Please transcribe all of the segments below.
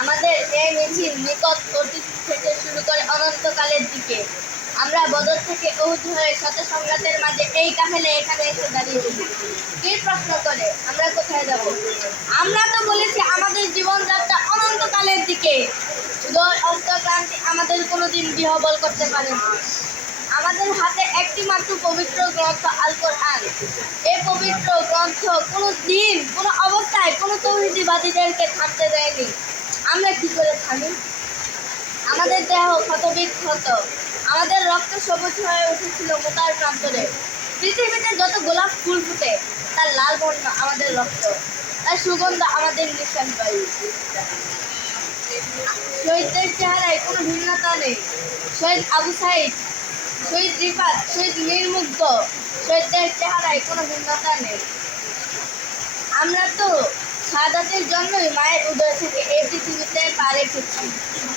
আমাদের এই মিছিল নিকট অতীত থেকে শুরু করে অনন্তকালের দিকে। আমরা বদর থেকে উহুদ হয়ে শত সংঘাতের মাঝে এই কাফেলা এখানে এসে দাঁড়িয়েছি। কি প্রশ্ন করে আমরা কোথায় যাব? আমরা তো বলেছি আমাদের জীবনযাত্রা অনন্তকালের দিকে। উদয় অস্ত ক্রান্তি আমাদের কোনোদিন বিহ্বল করতে পারে না। আমাদের হাতে একটি মাত্র পবিত্র গ্রন্থ আল কোরআন। এই পবিত্র গ্রন্থ কোনো দিন কোনো অবস্থায় কোনো তৌহিদবাদীদেরকে থামতে দেয়নি। আমরা কি করে থামি? আমাদের দেহ ক্ষতবিক্ষত, আমাদের রক্ত সবুজ হয়ে উঠেছিল মোতার প্রান্তরে। পৃথিবীতে যত গোলাপ ফুল ফুটে তার লাল বর্ণ আমাদের রক্ত, তার সুগন্ধ আমাদের নিঃশ্বাস বায়ু। শহীদদের চেহারায় কোনো ভিন্নতা নেই। শহীদ আবু সাইদ, শহীদ রিফাত, শহীদ মীর মুগ্ধ, শহীদদের চেহারায় কোনো ভিন্নতা নেই। আমরা তো শাহাদাতের জন্যই মায়ের উদয় থেকে এই পৃথিবীতে পা রেখেছি।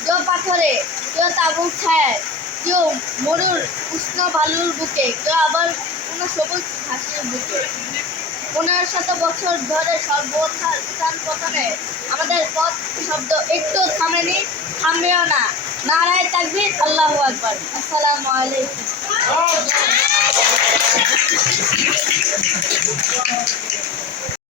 কেউ পাথরে, কেউ তাঁবুর ছায়ায়, কেউ মরুর উষ্ণ বালুর বুকে, কেউ আবার কোনো সবুজ ঘাসের বুকে। 1500 বছর ধরে সর্বোত্থান উত্থান পতনে আমাদের পথ শব্দ একটু থামেনি, থামবেও না। নারায়ে তাকবীর, আল্লাহু আকবার। আসসালামু আলাইকুম।